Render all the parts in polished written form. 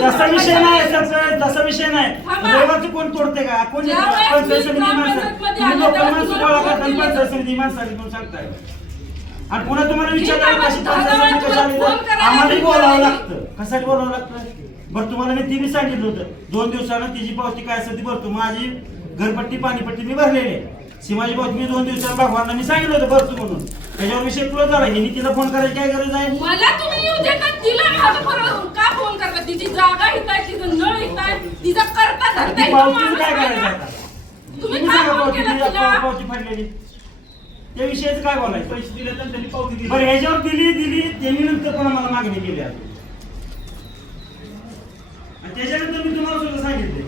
तसा विषय नाही तसा विषय नाही रविवारचं कोण तोडते का कोण पंचायत समिती माणसं तुम्ही लोकल माणसं गोळा करता आणि पंचायत समिती माणसाने म्हणून सांगताय आणि पुन्हा तुम्हाला विचारलं कशी पंचायत समिती कशाला आम्हालाही बोलावं लागतं कशासाठी बोलावं लागतं बरं तुम्हाला मी ती बी सांगितलं होतं 2 दिवसानं तिची पावती काय असेल ती भरतो माझी घरपट्टी पाणीपट्टी मी भरलेली आहे सीमाची पावती मी 2 दिवसानं भगवानला मी सांगितलं होतं भरतो म्हणून त्याच्यावर विषय क्लोज झाला हिने तिला फोन करायची काय गरज आहे मला तुम्ही येऊ देता तिला माझं का फोन करता तिची जागा हिताय तिचं नळ हिताय तिचा करता धरता पावतीचं काय करायचं आता तुम्ही काय फोन केला तिला पावती फाडलेली त्या विषयाचं काय बोलायचं पैसे दिले तर त्यांनी पावती दिली बरं ह्याच्यावर दिली त्यांनी नंतर पण मला मागणी केली आहे आणि त्याच्यानंतर मी तुम्हाला सुद्धा सांगितले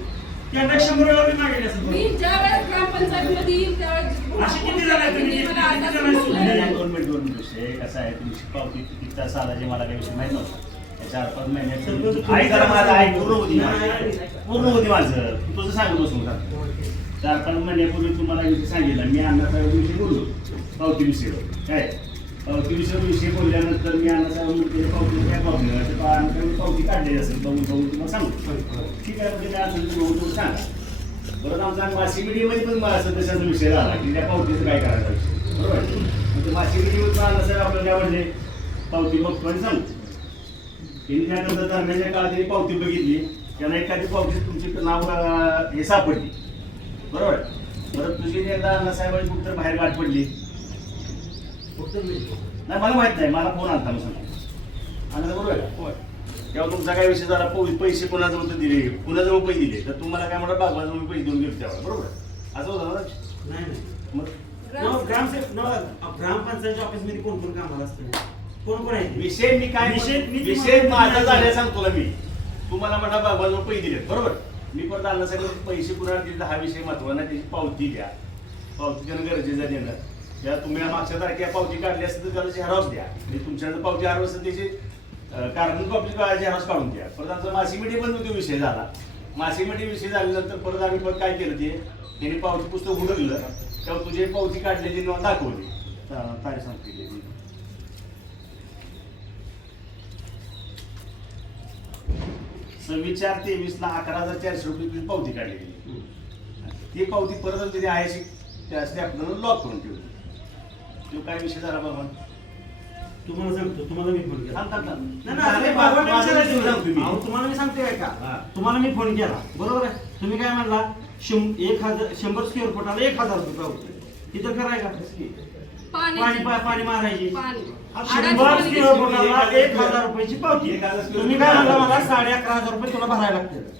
त्यांना 100 वेळा मी मागितले असेल मी ज्यावेळेस ग्रामपंचायतीमध्ये येईल त्यावेळेस अशी किती जण आहेत तुम्ही मला आता दोन मिनिट विषय कसा आहे तुमची पावती किती तास आला जे मला काही विषय माहित नव्हता 4-5 महिन्यात आई जरा माझा आई पूर्ण होती माझं तुझं सांगत बसून 4-5 महिन्यापूर्वी तुम्हाला विषय सांगितलं मी अण्णासाहेबांविषयी बोललो पावती विषयी काय पावती विषयी बोलल्यानंतर मी अण्णासाहेब म्हटले पावती काय प्रॉब्लेम आहे पावती काढलेली असेल बघून तुम्हाला सांगतो ठीक आहे म्हणजे काय असेल बघून तुम्ही सांगा परत आमचा मासिक मीडियामध्ये पण मला असं तशाचा विषय झाला की त्या पावतीचं काय करायचा विषय बरोबर म्हणजे मासिक मीडियावर अण्णासाहेब आपल्याला काय म्हणले पावती बघतो आणि सांगतो त्यांनी त्यानंतर दरम्यानच्या काळात त्यांनी पावती बघितली त्यांना एखादी पावती तुमची नाव हे सापडली बरोबर परत तुझी एकदा अण्णासाहेबांची कुठं बाहेर गाठ पडली नाही मला माहित नाही मला फोन आलता मग सांगा आणि बरोबर आहे तेव्हा तुमचा काय विषय झाला पैसे कोणाजवळ दिले कुणाजवळ पैसे दिले तर तुम्हाला काय म्हणतात बाबाजवळ मी पैसे देऊन गेलो त्यावेळेला बरोबर असं होतं ना नाही मग ग्रामपंचायतच्या ऑफिसमध्ये कोण कोण कामाला असतं कोण कोण आहे विषय मी काय विषय माझा झाल्या सांगतो ना मी तुम्हाला म्हणा बाबाजवळ पैसे दिले बरोबर मी परत अण्णासाहेब पैसे कुणाला दिले हा विषय महत्वाचा नाही त्याची पावती घ्या पावती देणं गरजेचं देणं त्या तुम्ही मागच्या तारखेला पावती काढली असेल तर त्याला झेरॉक्स द्या म्हणजे तुमच्याकडे पावती हरवली असेल त्याची कारण कॉपी झेरॉक्स काढून द्या परत आमचा मासिक मीडिया पण तो विषय झाला मासिक मीडिया विषय झाल्यानंतर परत आम्ही परत काय केलं ते त्यांनी पावती पुस्तक उडवलं तेव्हा तुझी पावती काढल्याची नोंद दाखवली तारीख सांगते 26/4/23 11,400 रुपये तुझी पावती काढलेली ती पावती परत तिथे आहे त्या आपल्याला लॉक करून ठेवली तो काय विषय झाला बाबा तुम्हाला सांगतो तुम्हाला मी फोन केला तुम्ही तुम्हाला मी सांगते काय का तुम्हाला मी फोन केला बरोबर आहे तुम्ही काय म्हणला 100 स्क्वेअर फुटाला 1,000 रुपये पावती तिथं करायला पाणी मारायची 100 स्क्वेअर फुटाला 1,000 रुपयाची पावती तुम्ही काय म्हणला मला 11,500 रुपये तुला भरायला लागतील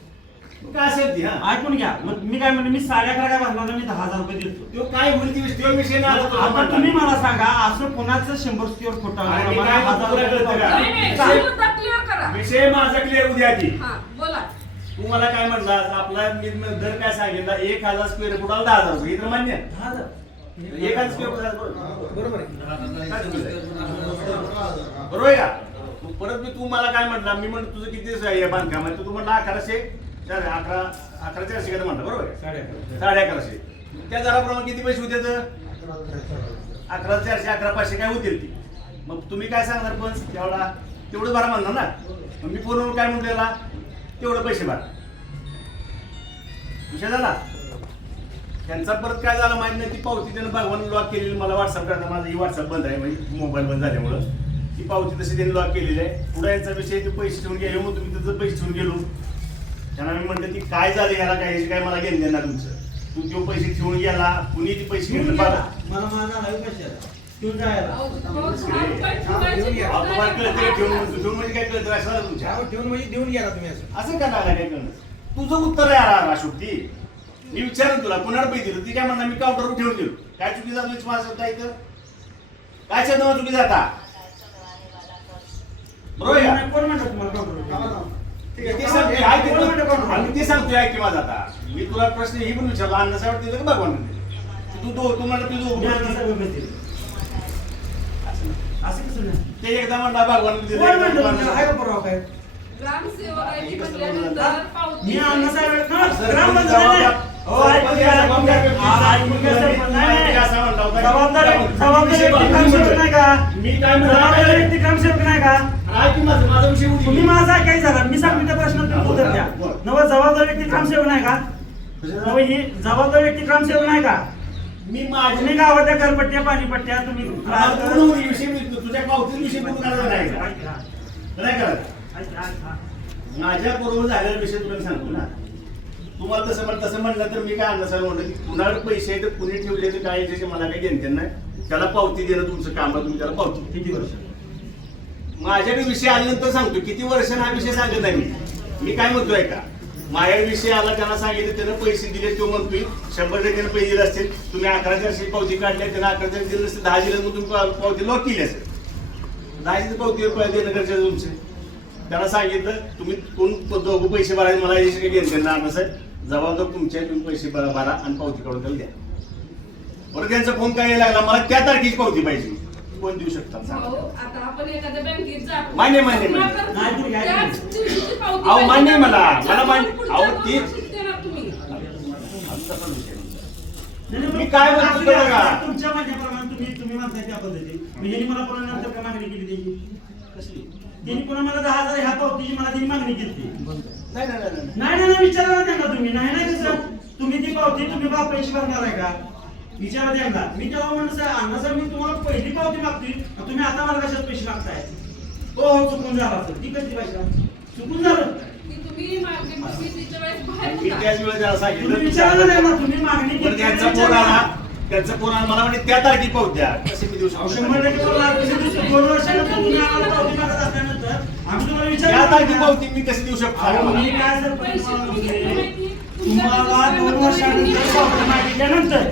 काय असेल ती ऐकून घ्या मग मी काय म्हणलं मी 11,500 काय भरणार मी 10,000 रुपये देतो तो काय होईल तो विषय नाही आता तुम्ही मला सांगा असं कोणाचं 100 स्क्वेअर फुटाला विषय माझा क्लिअर उद्या ती बोला तू मला काय म्हणला आपला दर काय सांगितला 1,000 स्क्वेअर फुटाला 10,000 रुपये तर मान्य 1,000 स्क्वेअर फुटाला बरोबर आहे बरोबर आहे का परत मी तू मला काय म्हणला मी म्हणतो तुझं किती बांधकाम आहे तू म्हणला 11,400 काय म्हणलं बरोबर आहे 11,500 त्या दराप्रमाणे किती पैसे होते 11,400 11,500 काय होतील ती मग तुम्ही काय सांगणार पण तेवढं भरा म्हणणार ना मग मी फोनवर काय म्हणलेला तेवढं पैसे भरा विषय झाला त्यांचा परत काय झालं माहिती नाही ती पावती त्यानं भगवान लॉक केलेली मला व्हॉट्सअप करता माझं ही व्हॉट्सअप बंद आहे म्हणजे मोबाईल बंद झाल्यामुळं ती पावती तशी त्यांनी लॉक केलेली आहे पुढे यांचा विषय ते पैसे ठेवून गेले मग तुम्ही त्याचं पैसे ठेवून गेलो त्यांना मी म्हणलं ती काय झालं ह्याला काय काय मला घेऊन देणार तुमचं तू तो पैसे ठेवून गेला कुणी ती पैसे घेऊन मला माझा हवी पैसे ठेवून जायला ठेवून म्हणजे काय कळतं असं तुमच्या ठेवून म्हणजे देऊन गेला तुम्ही असं का लागला काय कळलं तुझं उत्तर आहे अशोक ती मी विचारलं तुला कुणाला पैसे दिलं ती काय म्हणणार मी काउंटरवर ठेवून गेलो काय चुकी जातो माझं इथं काय शब्द चुकी जाता बरोबर कोण म्हणतो तुम्हाला ते सांगतोय ऐक माझा आता मी तुला प्रश्न ही पण विचारला अण्णासाहेब दिलं का भगवान तू म्हणलं तुझं असं कसं नाही ते एकदा म्हणला भगवान ग्रामसेवकाची म्हटल्यानंतर पावती मी अण्णासाहेब जबाबदारी ग्रामसेवक नाही का ऐक की माझा विषय उडी. तुम्ही माझा काय झाला मी सांगतो त्या प्रश्नात तुम्ही उत्तर द्या. नव जबाबदार व्यक्ती ग्रामसेवक नाही का? नव ही जबाबदार व्यक्ती ग्रामसेवक नाही का? मी माझ्या तुम्ही गावाच्या घरपट्ट्या पाणीपट्ट्या तुम्ही विषय तुझ्या पावतीचा विषय पूर्ण करायचा नाही का? नाही करायचा. माझ्या बरोबर झालेला विषय तुला सांगतो ना. तुम्हाला तसं म्हणलं तर मी काय अन्ना साहेब म्हणलं की कुणाकडे पैसे तर कुणी ठेवले तर काय याच्याचे मला काही घेणं नाही. त्याला पावती देणं तुमचं काम आहे, तुम्ही त्याला पावती. किती वर्ष? माझ्याकडे विषय आल्यानंतर सांगतो किती वर्षांनी हा विषय सांगत आहे मी काय म्हणतोय का माझ्याकडे विषय आला त्यांना सांगितलं त्यानं पैसे दिले तो म्हणतोय 100% पैसे दिले असतील. तुम्ही 11,000 पावती काढल्या त्यानं 11,000 दिले असतील 10 दिले मग तुम्ही पावती लॉक केली असेल. 10 पावतीवर देणं गरजेचं तुमचे. त्यांना सांगितलं तुम्ही कोण दोघं पैसे भरायचे मला याची काही घेणं त्यांना साहेब जबाबदार तुमचे तुम्ही पैसे भरा आणि पावती काढून त्याला द्या. बरं त्यांचा फोन काय यायला लागला मला त्या तारखेची पावती पाहिजे. कोण देऊ शकतात भाऊ, आता आपण एखाद्या बँकेत जातो. मान्य. त्याच दिवशी पावती अहो, मान्य पाहिजे. मला त्याच्यावर मान्य. पुढच्या अहो, दोन ती- वर्षात देणार तुम्ही. मी काय म्हणतो बघा का? तुमच्या म्हणण्याप्रमाणे तुम्ही म्हणताय त्या पद्धतीने म्हणजे मला पुन्हा नंतर काय मागणी केली त्याची कसली त्यांनी पुन्हा मला 10,000 ह्या पावतीची मला त्यांनी मागणी केली. नाही विचारा ना त्यांना तुम्ही नाही कसं तुम्ही ती पावती तुम्ही पैसे भरणार आहे का विचारा त्यांना. मी तेव्हा म्हणलं सर अण्णा सर मी तुम्हाला पहिली पावती मागतोय तुम्ही आता मला कशात पैसे मागताय. हो चुकून झाला असेल ती कशी पाहिजे चुकून झालं की तुम्ही मागे तुम्ही तिच्या वेळेस बाहेर मी होता. त्याच वेळेला त्याला तुम्ही विचारलं नाही ना तुम्ही मागणी बरं, त्यांचा फोन आला मला म्हणजे त्या तारखेची पावती द्या कसे मी देऊ शकतो 100% बोलणार. तुम्ही 2 वर्षानंतर तुम्ही आम्हाला पावती मागत असल्यानंतर आम्ही तुम्हाला त्या तारखेची विचारलं पावती मी कशी देऊ शकतो मी काय सर तुम्हाला 2 वर्षानंतर पावती मागितल्यानंतर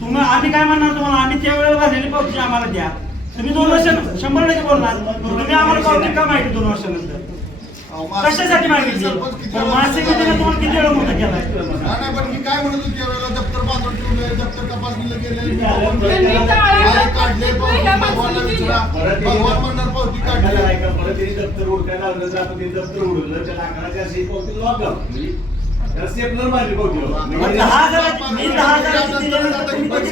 तुम्ही आम्ही काय म्हणणार तुम्हाला आम्ही त्यावेळेला भरलेली पावती आम्हाला द्या. तुम्ही 2 वर्षानंतर 100% बोलणार तुम्ही आम्हाला पावती का माहिती 2 वर्षानंतर कशासाठी मागितली मानसिक तुम्हाला किती वेळा मोठा केलाय. नाही पण मी काय म्हणत होतो त्यावेळेला दप्तर बांधून ठेवलंय दप्तर तपासणीला गेले काढले भगवानला विचारा भगवान म्हणणार पावती काढली परत त्यांनी दप्तर उडकायला लागलं तर आपण ते दप्तर उडवलं त्याला 11,000 पावती लॉक लावली त्याला स्टेपलर मारली पावती मग 10,000 मी 10,000 दिल्यानंतर तुम्ही त्याची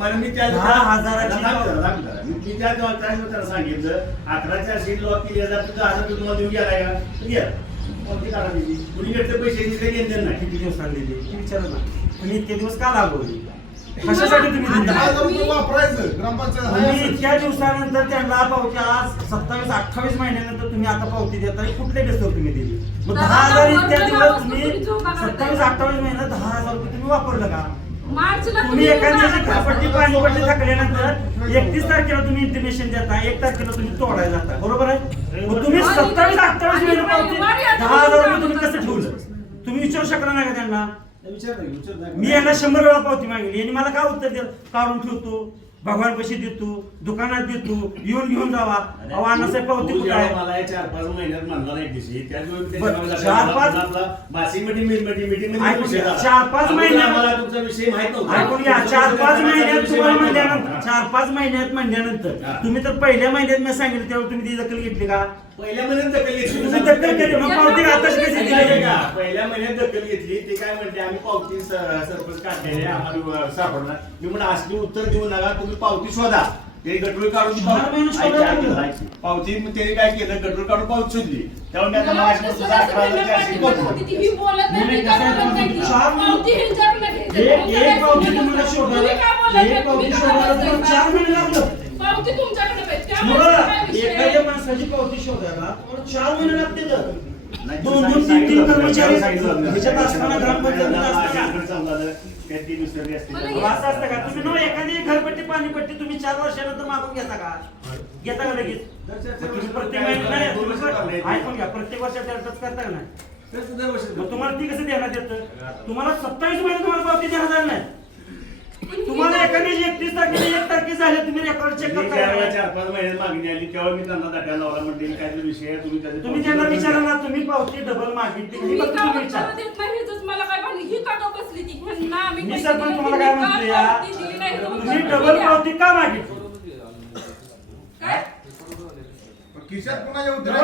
मला मी त्या 10,000 मी त्या त्याला सांगितलं 11,000 लॉक केली हजार तुझा 1000 तुम्हाला देऊ गेलाय का घ्या पावती काढा दिली कुणी घेतलं पैसे काही घेतलं नाही. किती दिवसांनी दिली विचारा ना तुम्ही इतके दिवस का लागवली कशासाठी तुम्ही दिली वापरायचं तुम्ही ग्रामपंचायत इतक्या दिवसानंतर त्यांना पावती आज 27-28 महिन्यानंतर तुम्ही आता पावती देता कुठल्या बेसवर तुम्ही दिली मग 10,000 इतक्या दिवस तुम्ही 27-28 महिन्यात 10,000 रुपये तुम्ही वापरलं का मार्चला तुम्ही एखाद्याची घरपट्टी पाणीपट्टी थकल्यानंतर 31 तारखेला तुम्ही इंटिमेशन देता 1 तारखेला तुम्ही तोडायला जाता बरोबर आहे मग तुम्ही 27-28 महिने पावती 10,000 रुपये तुम्ही कसं ठेवलं तुम्ही विचारू शकला नाही का त्यांना. मी यांना 100 वेळा पावती मागितली यांनी मला काय उत्तर दिलं काढून ठेवतो भगवान पैसे देतो दुकानात देतो येऊन घेऊन जावा अहो अण्णासाहेब पावती कुठे आहे मला 4-5 महिन्यात म्हणला एक दिवशी बरं, 4-5 महिन्यात मला तुमचा विषय माहित नव्हता ऐकून घ्या 4-5 महिन्यात तुम्हाला म्हणल्यानंतर 4-5 महिन्यात म्हणल्यानंतर तुम्ही तर पहिल्या महिन्यात मी सांगितलं तेव्हा तुम्ही ती दखल घेतली का पहिल्या महिन्यात दखल घेतली तुम्ही दखल केली मग पावती आताच कशी दिली का? पहिल्या महिन्यात दखल घेतली ते काय म्हणते आम्ही पावती सरपंच काढलेले आम्हाला सापडणार मी म्हणून असली उत्तर देऊ नका तुम्ही पावती शोधा ते गटरूळ काढून ती चार महिने शोधायला पावती त्याने काय केलं गटरूळ काढून पावती शोधली त्यामुळे आता मला माझ्या वाटतं तुझा सगळं 11,000 पावती ती ही बोलत नाही, मी का बोलत नाही ती? पावती ह्यांच्याकडनं घ्यायची. एक पावती तुम्हाला तुम्ही का बोलत नाही? शोधायला एक पावती तुम्ही का शोधायला बोलत नाही? तुम्हाला 4 महिने लागलं पावती तुमच्याकडे पाहिजे. त्यामुळे बघा, काय विषय आहे? एखाद्या माणसाची पावती शोधायला तुम्हाला 4 महिने लागते तर नाही, 2-2, 3-3 कर्मचारी ह्याच्यात असताना ग्रामपंचायतीत असताना असताना असं असतं का तुम्ही न एखादी घरपट्टी पाणीपट्टी तुम्ही 4 वर्षानंतर मागून घेता का घेता का लगेच तुम्ही प्रत्येक महिन्यात नाही, तुम्ही ऐकून घ्या प्रत्येक वर्षात त्यातच करता का नाही मग तुम्हाला ती कसं देण्यात येतं तुम्हाला 27 महिने तुम्हाला पावती देणार नाही तुम्हाला एखादी 31 तारखेला 1 तारखे झाले तुम्ही रेकॉर्ड चेक करता 4-5 महिन्यात मागणी आली तेव्हा मी त्यांना दाखवायला लावला म्हणजे काहीतरी विषय आहे तुम्ही त्यांना विचारा ना तुम्ही पावती डबल मागितली तुम्ही ही फक्त का तुम्ही उत्तर विचारा देत नाही हेच मला काय माहिती. ही का गप्प बसली ती? ह्यांना आम्ही मी पैसे सरपंच दिले, तुम्हाला तुम्ही काय का म्हणतो या पावती दिली नाही? हे उत्तर तुम्ही तुम्ही डबल द्या. पावती का मागितली काय? खिशात पुन्हा येऊ डबल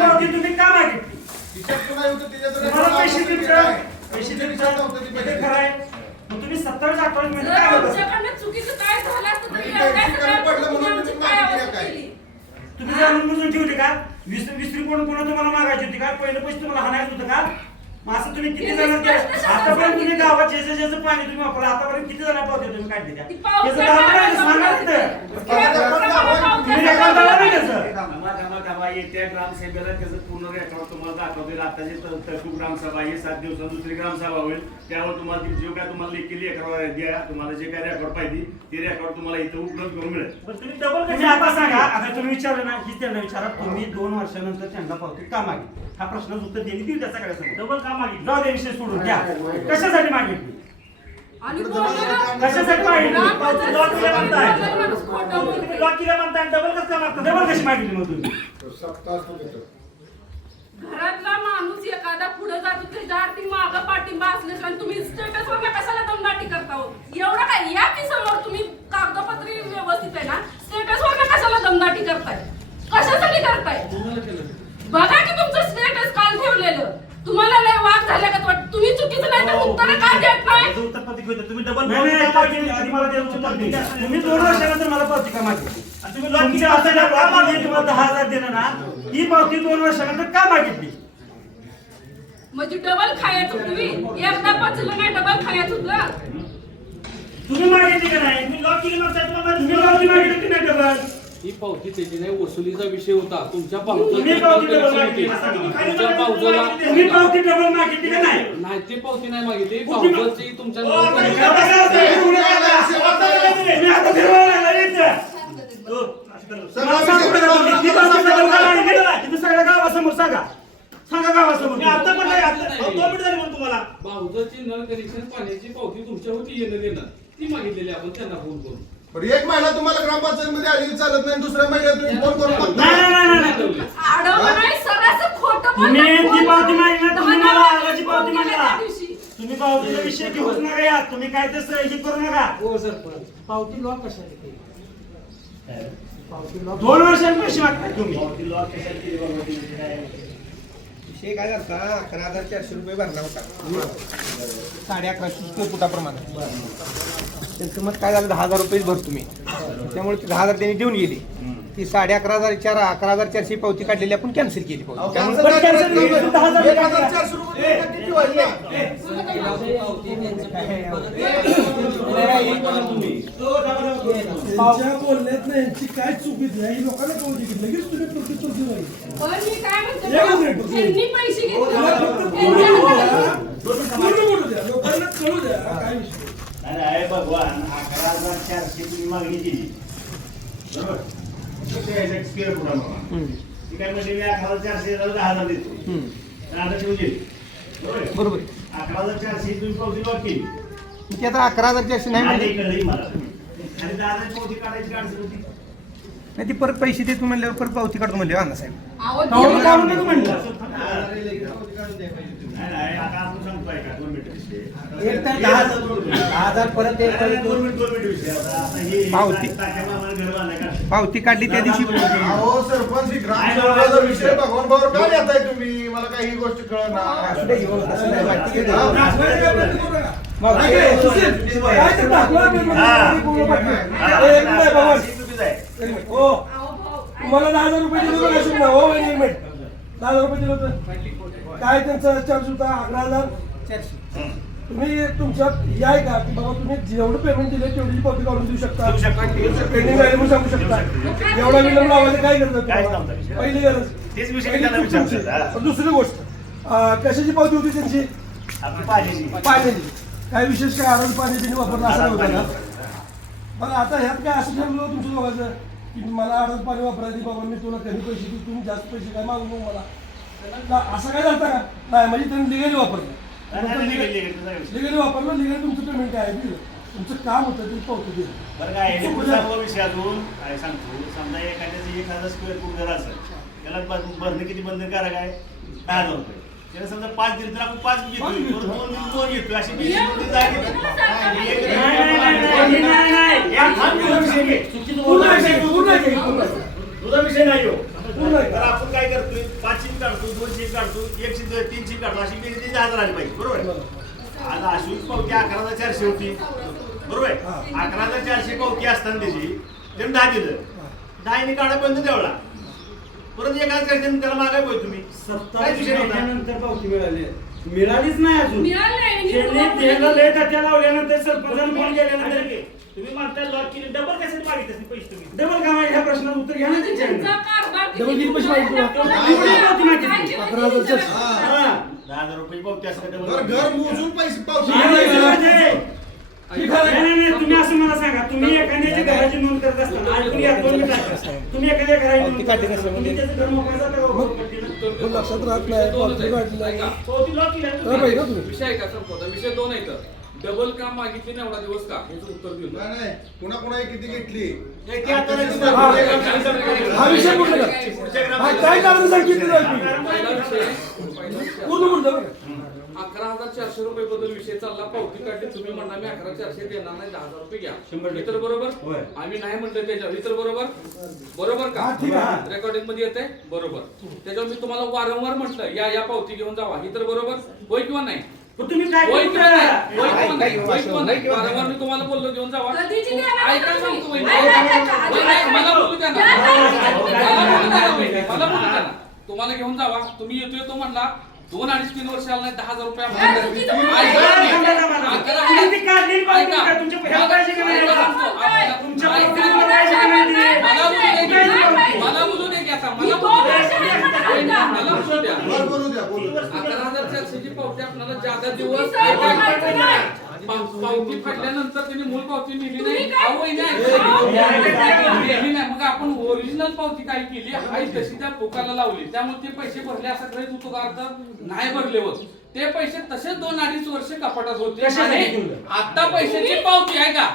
पावती तुम्ही का मागितली खिशात पुन्हा येऊ तुम्हाला पैसे देतात पैसे देतात ते खरं आहे मग तुम्ही 27-28 महिने जर काय करता आमच्याकडनं चुकीचं काय झालं असतं तर म्हणजे एवढ्या काय सगळ्या पडलं म्हणून गोष्टी आमची तुम्ही काय मागितली अवस्था काय? केली? तुम्ही जाणून बुजून ठेवली का? विसरी कोण तुम्हाला मागायची होती का? पहिलं पैसे तुम्हाला हाणायचं होतं का? मग असं तुम्ही किती जण आतापर्यंत तुम्ही गावात ज्याचं पाणी तुम्ही वापरलं आतापर्यंत किती जण पावते तुम्ही काढले त्या त्याचं गाव नाही सांगा येत्या ग्रामसभेला त्याचं पूर्ण रेकॉर्ड तुम्हाला दाखवतील. आता जे तळकू ग्रामसभा आहे 7 दिवसात दुसरी ग्रामसभा होईल त्यावर तुम्हाला जे काय तुम्हाला लेखी रेकॉर्ड द्या तुम्हाला जे काय रेकॉर्ड पाहिजे ते रेकॉर्ड तुम्हाला इथं उपलब्ध करून मिळेल. पण तुम्ही डबल कशी आता सांगा आता तुम्ही विचारलं ना की त्यांना विचारा तुम्ही 2 वर्षानंतर त्यांना पावती का मागितली हा प्रश्नाचं उत्तर देणे देऊ त्या सगळ्या डबल का मागितलं? जाऊ दे विषय सोडून घ्या कशासाठी मागितली आणि कशासाठी मागितली डबल कसं मागता? डबल कशी मागितली मग तुम्ही घरातला माणूस एखादा पुढे जातो त्याच्या आरती मागं पाठिंबा असले आणि तुम्ही स्टेटसवर कशाला दमदाटी करता हो? एवढं काय या की समोर तुम्ही कागदपत्री व्यवस्थित आहे ना स्टेटसवर कशाला दमदाटी करताय? कशासाठी करताय? बघा की तुमचं स्टेटस काल ठेवलेलं तुम्हाला लय वाद झाला का वाटतं? तुम्ही चुकीचं नाही तर उत्तर का देत नाही? उत्तर पत्रिका होतं. तुम्ही डबल तुम्ही 2 वर्षानंतर मला पावती का मागितली तुम्ही तुमच्या हाताला तुम्हाला 10,000 देणं ना ही पावती 2 वर्षानंतर का मागितली? म्हणजे डबल खायचं तुम्ही एकदा पचलं नाही डबल खायचं होतं. तुम्ही मागितली का नाही? तुम्ही पावती मागितली की नाही डबल? ही पावती त्याची नाही वसुलीचा विषय होता तुमच्या तुम्ही पावती डबल मागितली तुमच्या पावसाला तुम्ही पावती डबल मागितली का नाही? नाही ते पावती नाही मागितली पावसाची तुमच्या तुम्ही आता फिरवायला लागला इथं. मला सांगू नका तुम्ही. ती पावती डबल का मागितली? तुम्ही सगळ्या गावासमोर सांगा गावासमोर आता पण नाही, आता 2 मिनिट झाली म्हणून तुम्हाला. पावसाची नळ कनेक्शन पाण्याची पावती तुमच्या होती येणं देणं ती मागितलेली आपण त्यांना फोन करून पण एक महिना तुम्हाला ग्रामपंचायत मध्ये आली चालत नाही दुसऱ्या महिन्यात तुम्ही फोन करून नाही बघता. आडवं नाही सगळ्याचं खोटं तुम्ही बोलताय. ती पावती मागितली ना, तुम्ही मला दहा आगाची पावती दिवशी. मागितला. तुम्ही पावतीचा विषय घेऊच नका या तुम्ही काय ते हे करू नका. हो सरपंच पावती लॉक कशाला केली? पावती लॉक 2 वर्षांनी पैसे मागताय तुम्ही पावती लॉक कशाला केली बाबा तुम्ही काय? विषय काय झाला 11,400 रुपये भरला होता 11,500 फुटाप्रमाणे त्यांचं मत काय झालं 10,000 रुपये भरतो मी त्यामुळे ते 10,000 त्यांनी देऊन गेली ती 11,400 पावती काढलेली आपण कॅन्सल केली अहो, पावती cancel त्यामुळे नाही cancel करायचं. केली. 10,000 1,400 रुपये किती व्हायला? त्यांच्या बोलण्यात नाही यांची काय चुकीच नाही लोकांना कळू दे की लगेच तुम्ही चुकी नाही पण मी काय म्हणते एक मिनिट. त्यांनी पैसे त्याला फक्त घेतले पूर्ण बोलू द्या लोकांना कळू द्या काय विषय अरे आहे भगवान 11,400 तुम्ही मागणी केली बरोबर किती यायचं स्क्वेअर फुटा बाबा ती काय म्हणजे मी 11,400 10,000 देतो 10,000 ठेवून देईल बरोबर 11,400 तुम्ही पावती लॉक केली ती आता 11,400 नाही आणि म्हणजे कळली मला आणि 10,000 पावती काढायची अडचण होती नाही ती परत पैसे देतो म्हणल्यावर परत पावती काढतो म्हणले अण्णा साहेब काढून काढून देतो म्हणलं. नाही आता आपण सांगतोय का 2 मिनिटं विषय एक तर 10,000 परत एक परत 2 मिनिट विषय आता हे पावती. तात्या मामाला घर बांधाय का पावती काढली त्या दिवशी अहो सरपंच ही ग्रामसभेचा विषय भगवान भाऊ का येताय तुम्ही मला काही ही गोष्ट कळत असू नाही. दे, हो, तसं नाही वाटतं की नाही काय, सुशील, काय ते दाखवा की मला बोलू बाकी. एक मिनिट बाबा. हो तुम्हाला 10,000 रुपये दिले बघा असेल ना हो एक मिनिट 10,000 रुपये दिले होते काय त्यांचा चार्ज होता 11,400 तुम्ही तुमच्यात हे आहे का की बाबा तुम्ही जेवढं पेमेंट दिले तेवढी पावती काढून देऊ शकता पेंडिंग आहे म्हणून सांगू शकता एवढा विलंब लावायला काय गरज काहीच आहे नव्हता विषय. पहिली गरज तेच विषय पहिली त्यांना चूक तुमची. विचारलं, हा. दुसरी गोष्ट कशाची पावती होती त्यांची आपली पाहिजे पाण्याची काय विशेष काय आरोग्य पाणी त्यांनी वापरलं असं नाही होतं ना पण आता ह्यात काय असं ठरलं तुमच्या दोघांचं की मला आरोग्य पाणी वापरायची बाबा मी तुला कमी पैसे देऊ तुम्ही जास्त पैसे काय मागू नको मला असं काय झालं का नाही म्हणजे त्यांनी लिगली वापरलं लिगली वापरलं लिगली तुमचं पेमेंट काय आहे दिलं तुमचं काम होतं ते पावती दिलं बरं काय सर्व विषय अजून काय सांगतो समजा एखाद्याचं 1,000 स्क्वेअर फूट घर असेल त्याला भरणं किती बंधनकारक आहे 10,000 रुपये त्याला समजा 5 दिले तर आपण 5 घेतोय 2 घेतोय अशी तुझा विषय नाही हो तर आपण काय करतोय 5 शीट काढतो 2 शीट काढतो 1 शीट 3 शीट काढतो अशी बेरीज 10,000 आली पाहिजे बरोबर आता अशी पावती 11,400 होती बरोबर 11,400 पावती असताना त्याची त्यांनी 10 दिलं 10 काढा बंद तेवढा परत एकाच करते त्याला मागाय पाहिजे तुम्ही काय विषय नव्हता? नंतर पावती मिळालीच नाही अजून मिळालं नाही. त्यांनी त्याला लय तात्या लावल्यानंतर सरपंचाने फोन केल्यानंतर तुम्ही म्हणताय लॉक केली डबल कशाने मागितले पैसे तुम्ही? डबल काय ह्या प्रश्नाचं उत्तर घ्या ना त्यांचा त्यांच्या कारभार डबल किती पैसे मागितले? काय 11,000. हा 10,000 रुपये पावती असं घर डबल घर मोजून पैसे पावती नाही, तुम्ही असं मला सांगा, तुम्ही एखाद्याच्या घराची नोंद करत असताना ऐकून घ्या, 2 मिनिटं ऐका. तुम्ही एखाद्या घराची नोंद करत असताना तुम्ही त्याचं घर मोकळं जातं का पट्टीनं? पण लक्षात राहत नाही पावती काढली नाही. पावती लॉक केली काय पाहिजे ना तुम्ही? विषय का संपवता विषय 2 आहेत. डबल काम मागितले ना एवढा दिवस का याचं उत्तर देऊ नाही नाही पुन्हा पुन्हा किती घेतली हा विषय कुठला का? हा, काय कारण सांगितलं नाही तुम्ही? पहिला विषय पूर्ण म्हणतो बरं का? 11,400 रुपये बद्दल विषय चालला. पावती काढली तुम्ही म्हणणार मी 11,400 देणार नाही, 10,000 रुपये घ्या. इतर बरोबर आम्ही नाही म्हटलं त्याच्यावर इतर बरोबर का? हा, ठीक आहे. रेकॉर्डिंग मध्ये येते बरोबर. त्याच्यावर मी तुम्हाला वारंवार म्हटलं या पावती घेऊन जावा इतर बरोबर होय किंवा नाही? पण तुम्ही काय होय करता? किंवा नाही? होय किंवा नाही? होय किंवा नाही? वारंवार मी तुम्हाला बोललो घेऊन जावा. कधीची देणार ऐका तुम्ही? सांगतो वहिनी. ऐका. होय नाही, मला बोलू द्या ना. या तारखेच्या मला बोलू द्या ना. तुम्हाला घेऊन जावा. तुम्ही येतो म्हणला 2-2.5-3 वर्ष आला नाही 10,000 रुपये या आम्हाला चुकीचं द्या. बोलताय. तुम्ही काढलेली पावती का? तुमच्या ह्याला पाहिजे का नाही? तुमच्या पावतीला पाहिजे का नाही? मला बोलू दे की आता. ही 2 वर्ष नाही म्हणता. मला बोलू द्या. बरं बोलू द्या बोलू द्या 11,400 ची पावती आपल्याला ज्यादा दिवस तुम्ही सहज बोलायचं नाही. पावती फाडल्यानंतर त्यांनी मूळ पावती नेली तुम्ही नाही. काय- अहो, वहिनी, नेली नाही. मग आपण ओरिजिनल पावती काय केली आई तशी त्या पोकाला लावली. त्यामुळे ते पैसे भरले असा गृहीत होतो का अर्थ नाही भरले होत. ते पैसे तसेच 2-2.5 वर्ष कपाटात होते कशासाठी आणि ठेवलं? आता पैशाची पावती आहे का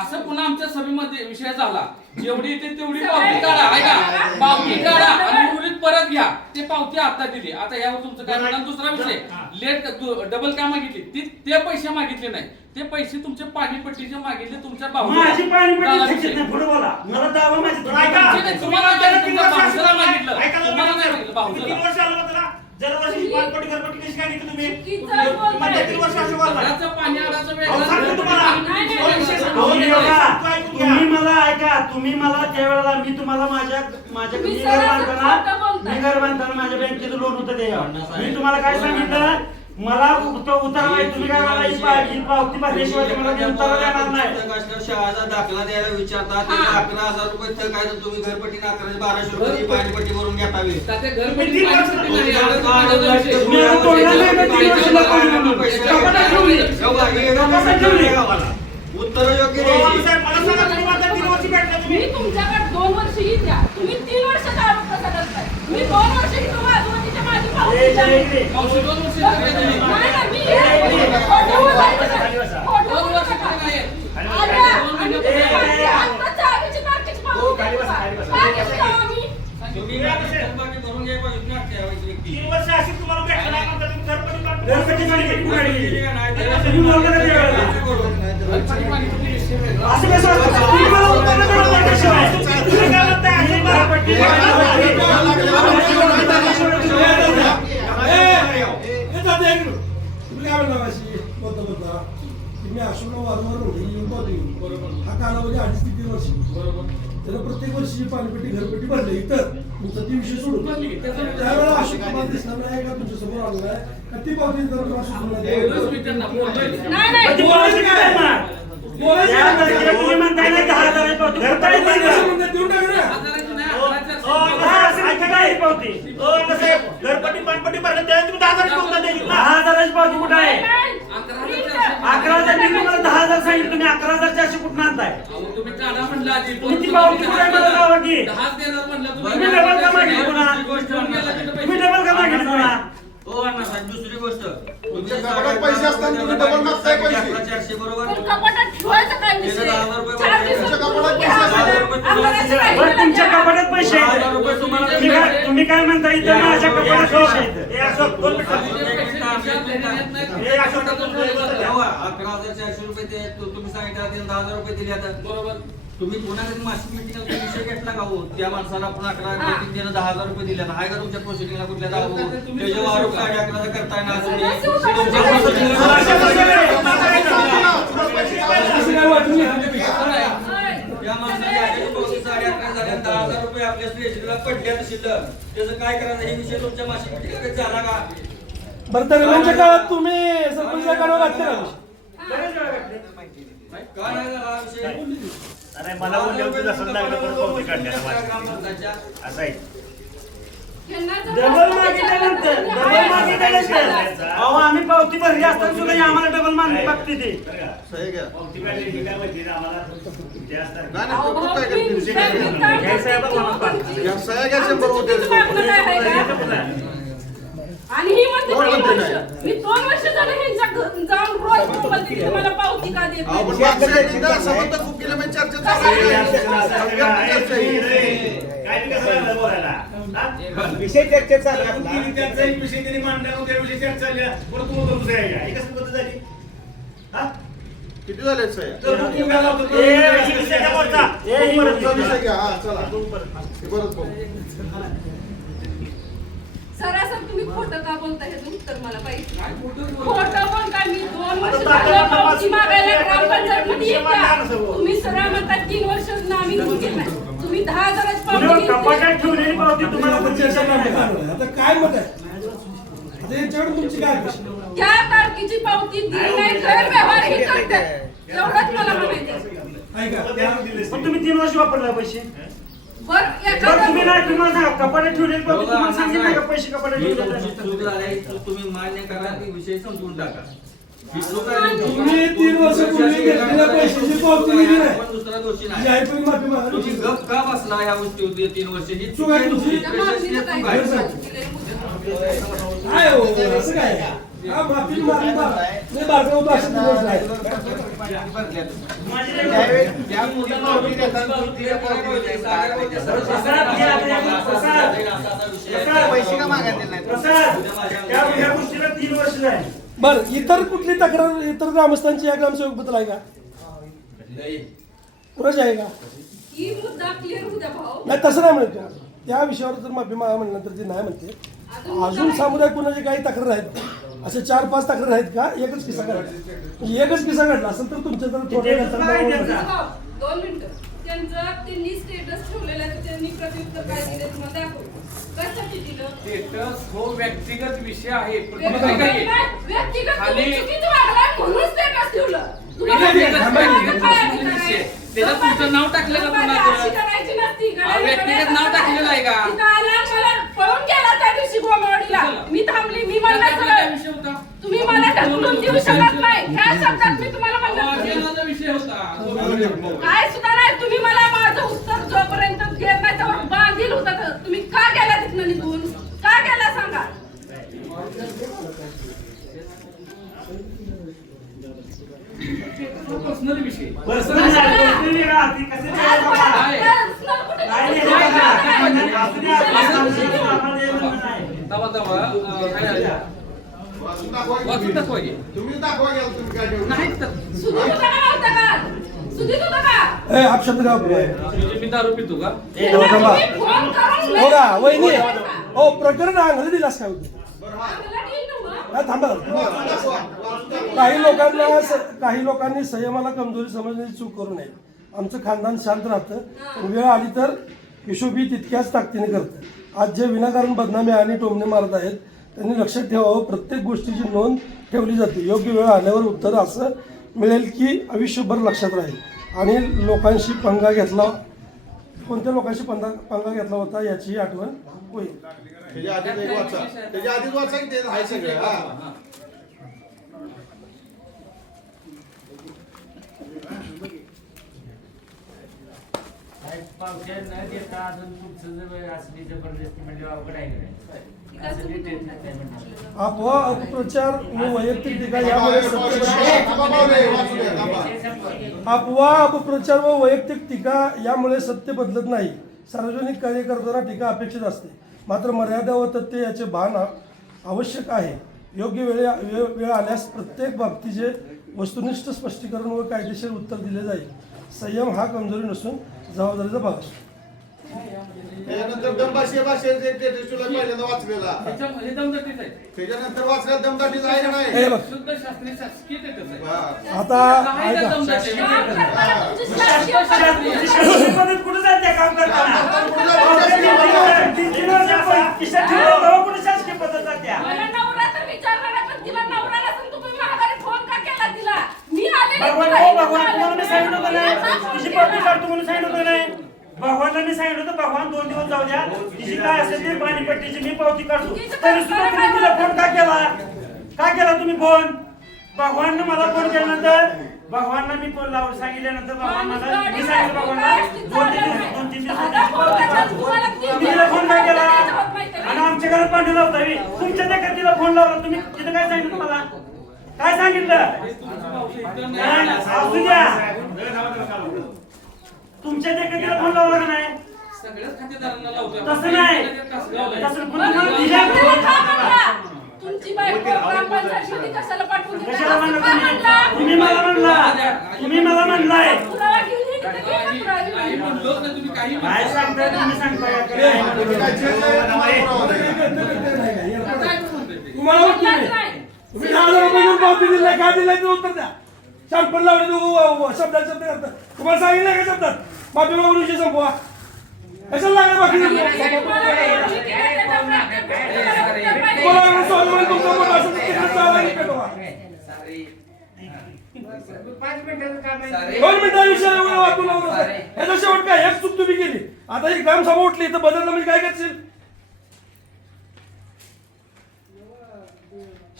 असं पुन्हा आमच्या सभेमध्ये विषय झाला. जेवढी येते तेवढी पावती काढा आहे का पावती काढा आणि उर्वरित परत घ्या. ते पावती आता दिली. आता यावर तुमचं काय म्हणा. दुसरा विषय लेट डबल का मागितली ते पैसे मागितले नाही. ते पैसे तुमच्या पाणीपट्टीचे मागितले तुमच्या माझी पाणीपट्टी भावाला थकीत नाही. पुढे बोला. मला दावा माझी ऐका. तुम्हाला नाही, तुमच्या भावाला मागितलं. ऐका ना, तुम्हाला नाही मागितलं, भावाला. 3 वर्ष आलं होतं ना दरवर्षी पाणपट्टी घरपट्टी कशी काय घेतली तुम्ही? चुकीचं बोलताय. म्हणजे 3 वर्ष असं बोलला. घराचं पाणी आडाचं अहो, सांगतो तुम्हाला. नाही, नाही, अहो, विषय सांगतो. तुम्ही बघा, ऐकून घ्या. तुम्ही मला ऐका, तुम्ही मला त्यावेळेला मी तुम्हाला माझ्या तुम्ही मी घर सरळ बांधताना खोटं बोलताय. मी घर बांधताना माझ्या बँकेचं लोन होतं ते मी तुम्हाला काय सांगितलं मला उतारा तुम्ही काय मला ही पावती भरल्याशिवाय तुम्हाला मी उतारा देणार नाही. शाळाचा दाखला द्यायला विचारतात ते 11,000 रुपये थक आहे तर तुम्ही घरपट्टीने 11,1200 रुपये पाणीपट्टी भरून घ्या पाहिजे. तात्या घरपट्टी किती वर्ष पाणीपट्टी तुम्ही नाही, आडाचं पाण्याचा विषय. तुम्ही आता तोडलं नाही का 3 वर्षाला पाणी म्हणून? कपाटात ठेवली. कपाटात ठेवली. उत्तर योग्य अहो, द्यायची. साहेब, मला सांगा तुम्ही म्हणता 3 वर्ष भेटला तुम्ही मी तुमच्याकडे 2 वर्ष ही द्या. तुम्ही 3 वर्ष का आरोप कसा करताय? मी 2 वर्ष ही तुम्हाला आजूबाजूच्या माझी पावती ए, द्या. जय इकडे. मावशी 2 वर्ष झाली नाही, तुम्ही. नाही, मी खोटं बोलायचं नाही. खोटं 2 वर्ष बोलायचं कुठे नाही. नाही. आल्या, आणि तुम्ही म्हणते, आत्ताच्या आधीची तारखेची पावती खाली बसा, द्या. खाली बसा. काय घेतलं आम्ही? तुम्ही घरपट्टी भरून घ्या पाहिजे ना ठेवायची व्यक्ती. 3 वर्ष अशी तुम्हाला भेटला नाही म्हणता तुम्ही घरपट्टी घरपट्टी पाणीपट्टी कुठे गेली? नाही, तुम्ही बोलला का त्यावेळेला? घरपट्टी पाणीपट्टी विषय वेगळा. असं कसं असतं? तुम्ही मला उत्तर नाही दिलं पाहिल्याशिवाय. तुम्ही काय म्हणताय? अशी घरपट्टी हे जाते ऐक ना. तुम्ही काय म्हणता माशी? बोलता तुम्ही अशोक वारंवार म्हणले येऊन पावती घेऊन. बरोबर. हा कालावधी 2.5-3 वर्ष बरोबर. त्याला प्रत्येक वर्षी पाणीपट्टी घरपट्टी भरली इतर तुमचा ती विषय सोडून भरली की त्याचा- त्यावेळेला अशोक तुम्हाला दिसणार नाही का तुमच्या समोर आलेला आहे का ती पावती जरा तुम्हाला सुचवणार एवढंच नाही? मी त्यांना बोललोय. नाही, नाही. म्हणजे बोलायचं काय करणार? या तारखेला तुम्ही म्हणताय ना 10,000 पावती. घरपट्टी काय दिली. म्हणतात? देऊन टाका ना. हजाराची नाही, हो, 11,400. हा, असं ऐका काय ही पावती? हो, कसं आहे? घरपट्टी पाणपट्टी भरलं त्यावेळी तुम्ही 10,000 पावती द्यायची ना. 10,000 पावती कुठं आहे? नाही. 11,400. 11,000 मी तुम्हाला 10,000 सांगितलं, तुम्ही 11,400 कुठून आणताय? अहो, तुम्ही काढा म्हणलं आधी. तुमची पावती कुठे आहे मला लावा की? 10 देणार म्हणलं तुम्ही डबल का मागितली पुन्हा? तुम्ही डबल का मागितली पुन्हा? हो अण्णा साहेब दुसरी गोष्ट तुमच्या कपाटात पैसे असताना तुम्ही डबल मागताय पैसे. 11,400 बरोबर पण कपाटात ठेवायचं काय विषय? त्याला 10,000 रुपये 4 दिवसात तुमच्या तुम्ही कपाटात घ्या. पैसे असतात. आम्हालाच काय बरं, तुमच्या कपाटात पैसे आहेत. 10,000 रुपये तुम्हाला तुम्ही काय म्हणता इथं माझ्या कपाटात पैसे आहेत. हे असं 2 मिनिटं. हे असं तेव्हा 11,400 रुपये ते तुम्ही सांगितलं ते 10,000 रुपये दिले आता बरोबर. तुम्ही पुन्हा कधी मासिक मिटिंग विषय घेतला का हो त्या माणसाला पुन्हा 10,000 रुपये दिले आहे का तुमच्या प्रोसिडिंगला कुठल्या दावा त्याच्यावर आरोप काय 11,000 करताय ना असं नसेल तुम्ही- उठायचं. तुमच्या प्रोसिडिंगला असं काय वाटलं नाही. त्या माणसाची आधी पावती 11,500 झाल्या 10,000 रुपये आपल्या स्टेशनला पडल्या शिल्लक त्याचं काय करायचं हे विषय तुमच्या मासिक मिटिंगमध्ये झाला का? बरं दरम्यानच्या काळात तुम्ही सरपंचच्या काढावं घातले का? काय नाही झाला हा विषय? अरे मला उद्या जसं लागलं पण पावती काढल्या ग्रामपंचायतच्या असं आहे. डबल मागितल्यानंतर अहो आम्ही पावती भरली असताना सुद्धा आम्हाला डबल मागणी बघते ते बरं का? पावती काढली की काय माहिती आम्हाला ते असतात. आणि ही म्हणते 3 वर्ष. मी 2 वर्ष झालं ह्यांच्या घरी जाऊन रोज बोलते की मला पावती का देत नाही. काय ते कसं लागलं बोलायला? हा? विषय चर्चेत चालू आहे आपला. त्यांचा एक विषय त्यांनी मांडला, उद्या विषय चर्चा झाली, परत तू बोलतो दुसऱ्या ह्याच्या. ही कसं पद्धत झाली? हा? किती झाले साहेब? तर मग तू काय लावतो? तो विषयाच्या वरचा. तो परत तो विषय घ्या. घ्या. हा, चला. हे परत बघू. सरासर तुम्ही खोटं का बोलताय ह्याचं उत्तर मला पाहिजे. काय खोटं बोलतो? खोटं बोलताय. मी 2 वर्ष आता झालं पावती तपास- मागायला ग्रामपंचायतमध्ये विषय मांडला येत्या. ना सगळं. तुम्ही सरळ म्हणतात 3 वर्ष आम्ही घेऊन गेलाय. तुम्ही 10,000च पुढे पावती कपाटात घेतली. ठेवलेली पावती तुम्हाला आता पण चर्चा चर्चा करण्यात नाही. आली. आता काय मत आहे आता याच्यावर तुमची काय अपेक्षा? त्या तारखेची पावती दिली नाही गैरव्यवहार हे करतात. एवढंच मला म्हणायचं. ऐका पण तुम्ही 3 वर्ष वापरला पैसे बरं बरं तुम्ही एखादं नाही तुम्हाला सांगा कपाटात ठेवलेली पावती तुम्हाला बघा, सांगितलं का पैसे कपाटात ही ठेवले तुमची चूक झाली आहे, तुम्ही मान्य करा ती विषय समजून टाका. ही चूक आहे तुमची. तुम्ही 3 वर्षापूर्वी घेतलेल्या पैशाची पावती दिली नाही. आपण दुसरा दोषी नाही. जाहीर तुम्ही माफी मागा. तुम्ही गप का बसला या गोष्टीवरती 3 वर्ष ही चूक आहे तुमची. प्रशासकीय चूक आहे. काय हो असं काय हा माफी माफी मागा. मी बारका होतो असं 3 वर्ष आहे. पैसे का मागायचे नाही? प्रसाद त्या गोष्टीला 3 वर्ष झाली. बरं इतर कुठली तक्रार इतर ग्रामस्थांची या ग्रामसेवक बद्दल आहे का? कुणाची आहे का? ही मुद्दा क्लिअर होऊ द्या भाऊ. नाही तसं नाही म्हणतो त्या विषयावर जर माफी मागा म्हणलं तर ते नाही म्हणते. अजून सामुदायिक कुणाची काही तक्रार आहेत असे 4-5 तक्रार आहेत का? एकच किस्सा घडला म्हणजे एकच किस्सा घडला असेल तर तुमच्या जर थोड्या भाऊ, 2 मिनिटं. त्यांनी स्टेटस ठेवलेला आहे, त्यांनी प्रत्युत्तर काय दिले तुम्हाला दाखवू. कशासाठी दिलं? स्टेटस हो व्यक्तिगत विषय आहे. व्यक्तिगत प्रत्येकाने- नाही, व्यक्तिगत तुम्ही खाली- चुकीचं वागलाय म्हणून स्टेटस ठेवलं. तुम्हाला व्यक्तिगत काय व्यक्तिगत अधिकार आहे? त्याच्यात तुमचं नाव टाकलं का लोकांनी कोणाचं? अशी करायची नसती. व्यक्तिगत नाव टाकलेलं आहे का? तिथं आला मला पळून गेला त्या दिवशी गोमावडीला. मी थांबली, मी म्हणलं काय सगळं. विषय होता? तुम्ही मला ढकलून देऊ शकत नाही. ह्या शब्दात मी तुम्हाला म्हणलं. वाचनाचा विषय होता. काय सुद्धा नाही. तुम्ही मला माझं उत्तर जोपर्यंत देत नाही तेव्हा बांधील होता. तुम्ही का गेला तिथनं निघून? का गेला सांगा? पर्सनल विषय. पर्सनल नाही, पर्सनली वेगळा. ती कसं आज करायचं मला बघा. personal कुठे नाही, नाही, दिसलं? नाही, नाही, असू द्या, आपलं सांगू, आम्हाला हे म्हणणं नाही. तवा काय झालं? वाचून दाखवा की. वाचून दाखवा की. तुम्ही दाखवा घ्याल तुम्ही काय ठेवलं. नाही तर सुधीत होता का नव्हता का? सुधीत होता का? आप शब्द गाव म्हणजे मी दारू पितो का? तुम्ही फोन करून हो का वहिनी हो प्रकरण अंगली दिलास काय होतं आम्हाला deal नव्हतं. हा, थांबा काही लोकांनी संयमाला कमजोरी समजण्याची चूक करू नये. आमचं खानदान शांत राहतं वेळ आली तर हिशोबी तितक्याच ताकदीने करतं. आज जे विनाकारण बदनामी आणि टोमणे मारत आहेत त्यांनी लक्षात ठेवावं. प्रत्येक गोष्टीची नोंद ठेवली जाते. योग्य वेळ आल्यावर उत्तर असं मिळेल की आयुष्यभर लक्षात राहील. आणि लोकांशी पंगा घेतला कोणत्या लोकांशी पंगा घेतला होता याची आठवण होईल. त्याच्या आधीच एक वाचा. त्याच्या आधीच वाचा की ते आहे सगळं. हा. पावसाळ्यात न देता अजून तुमचं जर असली जबरदस्ती म्हणजे अवघड आहे का? असं देत नाही म्हणजे. अफवा अपप्रचार व वैयक्तिक टीका यामुळे थांबा पाहुणे, वाचू द्या, थांबा. अफवा अपप्रचार व वैयक्तिक टीका यामुळे सत्य बदलत नाही. सार्वजनिक कार्य करताना टीका अपेक्षित असते मात्र मर्यादा व तथ्य याचे भान आवश्यक आहे. योग्य वेळ आल्यास प्रत्येक बाबतीचे वस्तुनिष्ठ स्पष्टीकरण व कायदेशीर उत्तर दिले जाईल. संयम हा कमजोरी नसून जबाबदारीचा भाग असतो. त्याच्यानंतर दमबाशी भाषेचे स्टेटस तुला पहिल्यांदा वाचलेला हे दमदाटीच आहे त्याच्यानंतर वाचलेला दमदाटीच आहे का हे नाही बघ शुद्ध शास्त्रीय शासकीय status आहे. हा. आता आहे ऐका का दमदाटी? काम करताना तुमची शासकीय पद्धत शासकीय पद्धत कुठं जाते काम करताना? तीन वर्षाचा खिशात ठेवलं, तेव्हा कुठं शासकीय पद्धत जात्या? मला नवरा तर विचारला नाही, पण तिला नवरा नसेल, तुम्ही माघारी फोन का केला तिला? मी आलेली भगवान तुला हो इथं भगवान आले. तुम्हाला मी सांगितलं होतं तिला ना का तिची फोन पावती केला? काढतो म्हणून सांगितलं होतं नाही भगवानला मी सांगितलं होतं भगवान 2 दिवस जाऊ द्या तिची काय असेल ते पाणीपट्टीची मी पावती काढतो तरी सुद्धा तुम्ही तिला फोन का केला का केला तुम्ही फोन भगवाननं मला फोन केल्यानंतर भगवानला मी फोन लावून सांगितल्यानंतर भगवान मला मी सांगितलं भगवानला 2-3 दिवस तुम्ही तिला फोन का केला आणि आमच्या घरात भांडण लावता तुमच्या त्या तिला फोन लावला तुम्ही तिथं काय सांगितलं मला काय सांगितलं नाही, असू द्या तुमच्या देखील फोन लावला का नाही सगळ्याच खातेदारांना लावतोय. तसं नाही तासगावला आहे. तसं कोणी तुम्हाला दिलं? एवढं का म्हणला? तुमची बायको ग्रामपंचायतीमध्ये कशाला पाठवून दिली? कशाला असं म्हणलं का तुम्ही म्हणला? तुम्ही मला म्हणलाय पुरावा घेऊन ये, तिथे घे ना पुरावा घेऊन काही ये. म्हणलोच नाही तुम्ही काही काय सांगताय तुम्ही सांगताय तुम्ही काय चेक नाही, तुम्हाला पुरावा नाही. तुम्हाला वाटलं म्हणलाच नाही. नाही. तुम्ही 10,000 रुपये घेऊन पावती दिली नाही, काय दिलाय ते उत्तर द्या. शांतपण लावले तू शब्दात शब्द करता. तुम्हाला सांगितलं का शब्दात माफी मागून विषय संपवा कशाला लागला बाकी तुम्हाला स्वाभिमान तुमचा मोठा असेल तर तिकडे जावा आणि पेटवा. 5 मिनिटाचं काम आहे. 2 मिनिटाविषयी एवढं वाटून लावलं सर. ह्याचा शेवट काय एक चूक तुम्ही केली आता एक ग्रामसभा उठली तर बदललं म्हणजे काय करशील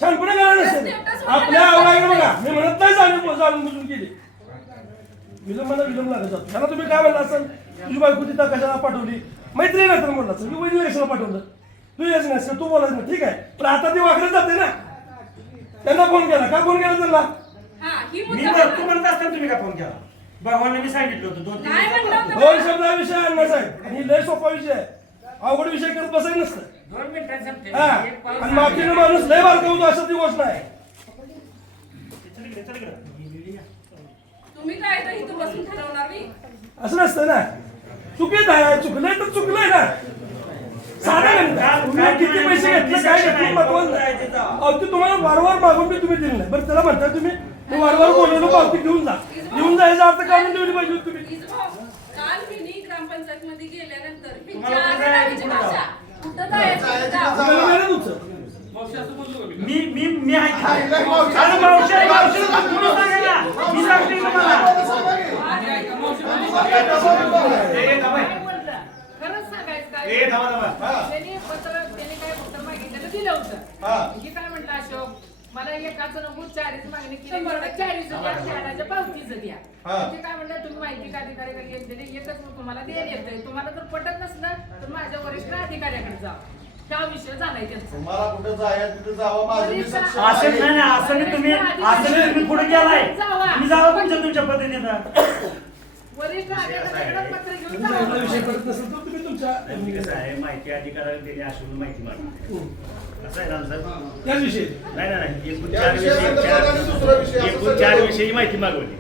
शांतपणे करा नसेल आपल्या आवडीकडे बघा मी म्हणत नाही जाणून बुजून केली विलंब लागत जातो त्याला तुम्ही काय म्हणला असेल तुझी बायको तिथं कशाला पाठवली मैत्री नाही तर म्हणला असेल मी वहिनीला कशाला पाठवलं तू यायचं नाही तू बोलायचं नाही ठीक आहे पण आता ती वाकडत जाते ना त्यांना फोन केला का फोन केला त्यांना हा, ही मी मुद्दा तू म्हणत असताना तुम्ही का फोन केला भगवानने मी सांगितलं होतं 2-3 नाही म्हणलं होतं. दोन शब्दा विषय आणण्याचा आहे आणि लय सोपा विषय आहे अवघड विषय करत बसायचं नसतं 2 मिनिटात संपते. हा एक पाऊस आणि माफीनं माणूस लय बारका होतो अशा ती गोष्ट आहे तुम्ही काय तर इथं बसून ठरवणार मी? असं नसतं ना चुकीत आहे चुकलंय तर चुकलंय ना साधं गणित. तुम्ही किती पैसे घेतले काय घेतले महत्वाचं नाही. अहो, ते तुम्हाला वारंवार मागून बी तुम्ही दिले नाही बरं त्याला म्हणता तुम्ही मी वारंवार बोलवलं पावती घेऊन जा घेऊन जा याचा अर्थ काढून ठेवली पाहिजे होती तुम्ही प्लीज भाऊ, काल मी ग्रामपंचायत मध्ये गेल्यानंतर मी तुम्हाला चार कुठं जायचं? गाडीची भाषा. कुठं जायचं? कुठं जावं? आपल्याला मिळालं तुमचं मावशी असं बोललो का मी? मी आहे नाही, मावशी. अरे मावशी तुम्ही सांगा ना मी सांगते तुम्हाला आणि ऐका, मावशी बोलली. काय म्हटलं? खरंच सांगायचं काय? त्यांनी काय उत्तर मागितलं दिलं होतं हा. की काय म्हटलं अशोक मला एकाचं नको 4च मागणी केली 40 शहराच्या पावतीचं द्या हा. म्हणजे काय म्हणलं तुम्ही माहिती का अधिकाऱ्याकडे गेलेले एकच मग तुम्हाला द्यायला येतंय तुम्हाला जर पटत नसलं तर माझ्या वरिष्ठ अधिकाऱ्याकडे जा त्या विषय झालाय त्यांचा तुम्हाला कुठं जायचं तिथं जावं माझं मी असं नाही ना असं नाही तुम्ही पुढे गेलाय तुम्ही जावा तुमच्या पद्धतीनं वरिष्ठ अधिकाऱ्याकडे पत्र घेऊन आपला जावं. विषय पडत नसेल तर तुम्ही तुमच्या नाही, कसं आहे माहिती अधिकाऱ्याला त्यांनी असून माहिती मागली असं आहे ना सर त्याच विषयी नाही एकूण या 4 विषयासंदर्भात आणि दुसरा विषय असं एकूण सगळं 4 होतं. विषयी माहिती मागवली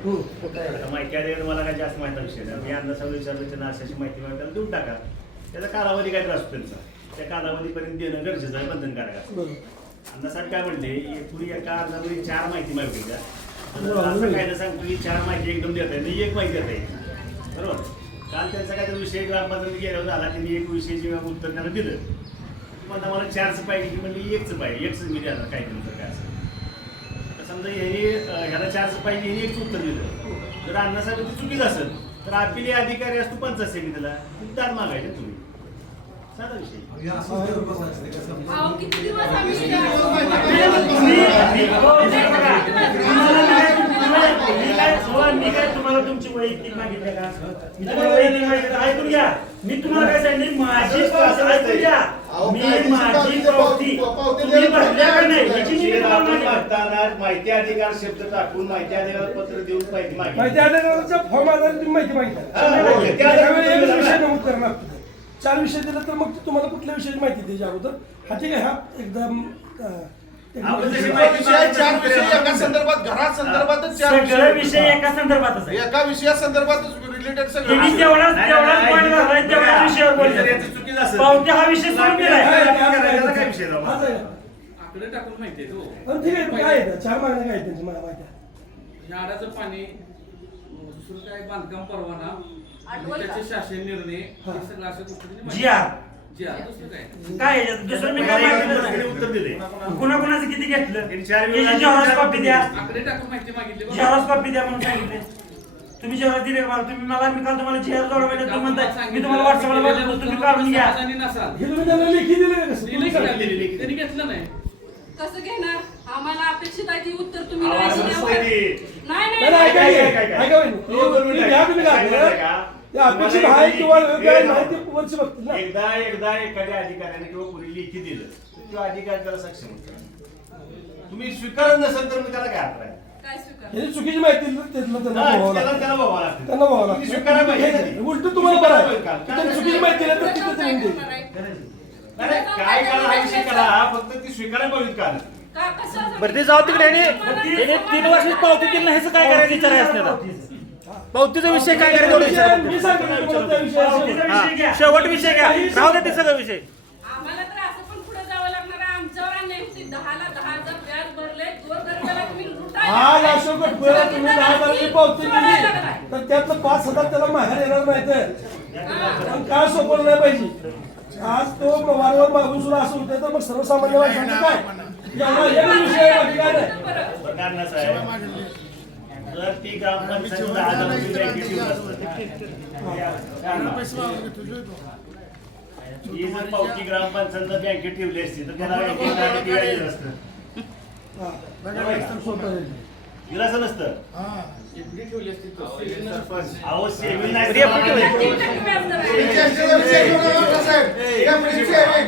आता माहिती अधिकारी मला काय जास्त माहिती विषय नाही मी अंदाज विचारलं त्यांना अशाची माहिती मागली त्याला देऊन टाका त्याचा कालावधी काय त्रास त्यांचा त्या कालावधीपर्यंत देणं गरजेचं आहे बंधनकारक आहे बरोबर अंदाज काय म्हणले पूर्वी एका अर्जामध्ये 4 माहिती मागवली का असं काय सांगतो की 4 माहिती एकदम देत आहे एक माहिती देत आहे बरोबर काल त्यांचा काहीतरी विषय ग्रामपंचायत गेल्यावर झाला त्यांनी एक विषयाचे उत्तर त्यांना दिलं पण मला 4च पाहिजे की म्हणजे 1च पाहिजे 1च मी देणार काय तुमचं काय असं तर समजा ह्याला 4च पाहिजे हे 1च उत्तर दिलं जर अण्णासाहेब चुकीचं असेल तर आपली अधिकारी असतो पंचायत समितीला दाद मागायचे तुम्ही साधा विषय अहो, किती दिवस आम्ही मी काय तुम्हाला तुमची वैयक्तिक मागितलं का मी तुम्हाला वैयक्तिक मागितलं ऐकून घ्या मी तुम्हाला काय सांगितलं माझी पावती ऐकून घ्या मी माझी पावती तुम्ही भरल्या का नाही याची मी तुम्हाला मागितलं. माहिती अधिकार शब्द टाकून माहिती अधिकार पत्र देऊन माहिती मागितली माहिती अधिकाराच्या फॉर्म आधारे तुम्ही माहिती मागितली त्यावेळी एकच विषय नमूद करणार 4 विषय दिले तर मग तुम्हाला कुठल्या विषयाची माहिती द्यायची अगोदर हा ठीक आहे हा एकदम आपण तशी विषय 4 विषय एका संदर्भात घरात संदर्भातच 4 सगळे विषय एका संदर्भातच आहे एका विषया संदर्भातच कॅल्क्युलेटर सगळं तुम्ही तेवढाच point झालाय, तेवढ्याच विषयावर बोलताय. चुकीचं असेल. पावते हा विषय सोडून दिलाय. त्याचा काय विषय झाला? हाच आहे. आकडे टाकून माहितीये तो पण ठीक आहे, काय आहे? 4 मागण्या काय आहेत त्यांची मला माहिती आहे. झाडाचं पाणी दुसरं काय बांधकाम परवाना आणि आठवलं का? त्याचे शासन निर्णय हे सगळं असं कुठं जी आर. दुसरं काय काय आहे? दुसरं मी काय मागितलं त्याने नाही. उत्तर दिले. कुणाकुणाचं किती घेतलं? त्यांनी 4 त्याची जेव्हा कॉपी द्या. आकडे टाकून माहिती मागितली बघा. जेव्हा कॉपी द्या म्हणून सांगितले. तुम्ही जेव्हा दिले का मला, तुम्ही मला मी काल तुम्हाला जेव्हा जोडा पाहिजे तुम्ही म्हणताय मी तुम्हाला व्हॉट्सअपला पाठवतो, तुम्ही काढून घ्या. समाधानी नसाल. हे तुम्ही त्यांना लेखी दिलं का कसं? दिली तुम्ही की सांगा. नाही दिली? त्यांनी घेतलं नाही. कसं घेणार? आम्हाला अपेक्षित आहे ती उत्तर तुम्ही आवाज नाही नसतंय दिल्यावर. ते. नाही नाही, नाही ऐका, काय, ऐका, काय, काय? ऐका वहिनी. तुम्ही घ्या, तुम्ही घ्या. ते अपेक्षित आहे किंवा काय नाही ते वरची बघतील ना. एकदा एखाद्या अधिकाऱ्याने किंवा कोणी लेखी दिलं तो अधिकारी त्याला सक्षम होतो. तुम्ही स्वीकारत नसेल तर मग त्याला काय अर्थ आहे? काय स्वीकार? हे चुकीची माहिती दिली, त्यातलं त्यांना हा, बघावं त्याला लागतं. त्याला बघावं लागतं. त्यांना बघावं तुम्ही स्वीकारायला पाहिजे लागतं. नाही. उलट तुम्हाला बरं आहे. स्वीकारायला पाहिजे. त्यांनी चुकीची माहिती दिली तर तिथे काय ते करणार आहे? नाही, काय करा हा विषय करा, फक्त ती स्वीकारायला पाहिजे का? का कशासाठी? बरं, ते जाऊ तिकडे. आम्हाला त्याने 3 समाधान वर्षात पावती दिली नाही, ह्याचं काय करायचं विचारायचं असण्याला. पावतीचा विषय काय करायचा एवढं विचारा फक्त. मी सांगतो तुम्हाला त्या विषयावर. पावतीचा विषय घ्या. शेवट विषय घ्या, राहू दे ते सगळं विषय. आम्हाला तर असं पण पुढे जावं लागणार आहे. आमच्यावर अन्याय होती. 10ला 10,000 व्याज भरले. गोरगरिबाला तुम्ही लुटायला आज लागलाय. अशोक गटपुळेला तुम्ही 10,000ची पावती सोडायला दिली लागलाय. तर त्यातलं 5,000 त्याला माघार येणार नाही तर पण काय सोपवलं नाही पाहिजे. आज तो वारंवार मागून सुद्धा असं होतं तर मग सर्वसामान्य माणसांचं काय एवढा एक विषय आहे, बाकी काय नाही. प्रकार नसा आहे. जर ती ग्रामपंचायत 10,000 रुपये बँकेत ठेवून असतं. ही जर पावती ग्रामपंचायत बँकेत ठेवली असती तर त्याला बँकेत direct व्याज दिलं असतं. हा. सोपं आहे. दिलं असं नसतं. एफडी ठेवली असती तो. सरपंच. अहो सेविंग नाही. तीन टक्के व्याज दर आहे. विषय विषय घेऊन नका साहेब. या विषय आहे.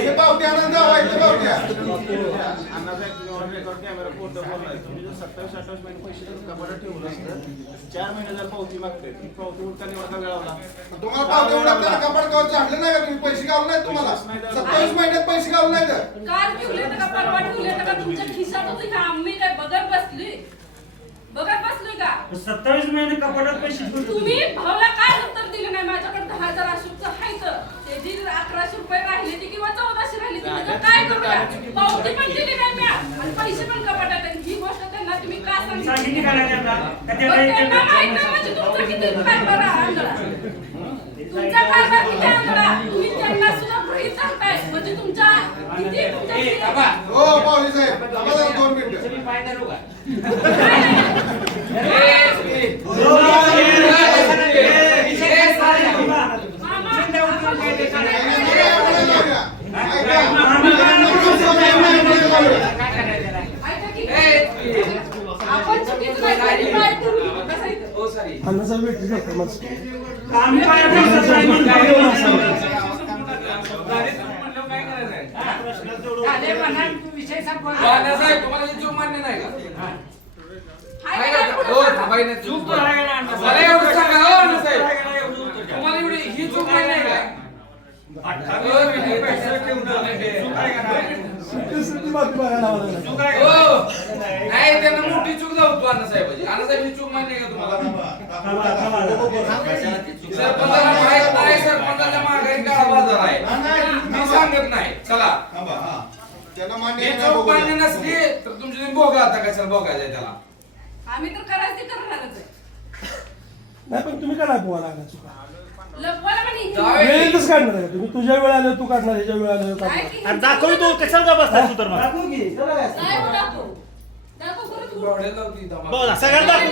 हे पावत्या आनंद व्हायचं पावत्या. तुम्हाला पावत्या उडकताना कपाट गावात झाडलं नाही का? तुम्ही पैसे घालून नाही तुम्हाला 27 महिन्यात पैसे घालून नाही का? काल ठेवले का परवा ठेवले का तुमच्या खिशात होती का? आम्ही काय बघत बसली का? 27 महिने कपाटात पैसे ठेवले. तुम्ही भावला काय उत्तर दिलं नाही? माझ्याकडे 10,000 अशोकचं आहे तर त्याची 1100 रुपये राहिले ती किंवा 1400 राहिली ती म्हणजे काय करूया? पावती पण दिली नाही मी आणि पैसे पण कपाटात आहेत. ही गोष्ट त्यांना तुम्ही का सांगितली सांगितली? का नाही त्यांना? का पण त्यांना त्यांना माहित नाही म्हणजे तुमचं किती कारभार आहे आंधळा. तुमचा कारभार किती आंधळा. तुम्ही त्यांना सुद्धा गृहीत धरताय. म्हणजे तुमच्या किती तुमच्या हो पावले साहेब आम्हाला 2 मिनिटं. तुम्ही फायदा रो का? आपण चुकीचं नाही केलं. काय करू? कसं आहे? हो सॉरी. अण्णासाहेब भेटली जातात माणसं. आम्ही काय बोलतो नाही म्हणून काय बोलतो. काय करायचंय? झाले म्हणा, विषय संपवला. साहेब तुम्हाला ही चूक मान्य नाही का? आहे आहे का? का? हो, थांबाय नाही. चूक तर आहे ना अण्णा साहेब. मला एवढं सांगा हो अण्णा साहेब. तुम्हाला एवढी ही चूक मान्य आहे का? हो, मी पैसे ठेवून ठेवले. चूक आहे का नाही? सुट्टी बातमी बघायला हवं लागलं. चूक आहे का? हो. नाही त्यांना मोठी चूक जाऊ अण्णा साहेबाची. अण्णा साहेब ही चूक मान्य आहे का तुम्हाला? सरपंचाला माहित नाही, सरपंचाच्या मागे काळा बाजार आहे. मी सांगत नाही. चला. थांबा, हा. त्यांना मान्य ही आहे चूक का? मान्य नसली तर तुमची तुम्ही बघा आता कशाला बघायचंय त्याला. आम्ही तर करायचं ते करणारच आहे. नाही पण तुम्ही का नाही पोहा लागला चुका लपवायला पण इथे जावे. वेळेतच काढणार आहे तुम्ही. तुझ्या वेळ आलं तू काढणार, ह्याच्या वेळ आलं काय काढणार. की- आणि दाखव तू कशाला का बसताय तू तर मग. दाखवू की. चला काय. नाही हो, दाखव. दाखव खरंच हो. डोळ्याला लावती धमाल. बघ, सगळ्यांना दाखव,